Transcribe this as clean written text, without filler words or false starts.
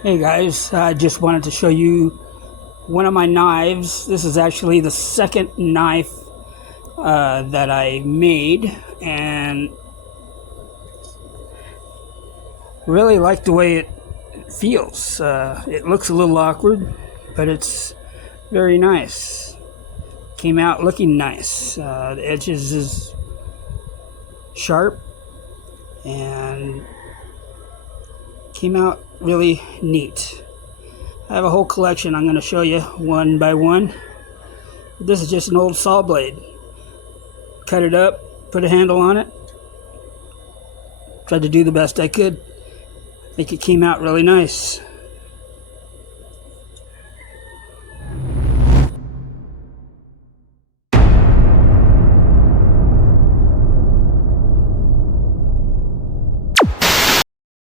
Hey guys, I just wanted to show you one of my knives. This is actually the second knife that I made, and really like the way it feels. It looks a little awkward, but it's very nice. Came out looking nice. The edges is sharp and came out really neat. I have a whole collection I'm going to show you one by one. This is just an old saw blade. Cut it up, put a handle on it. Tried to do the best I could. I think it came out really nice.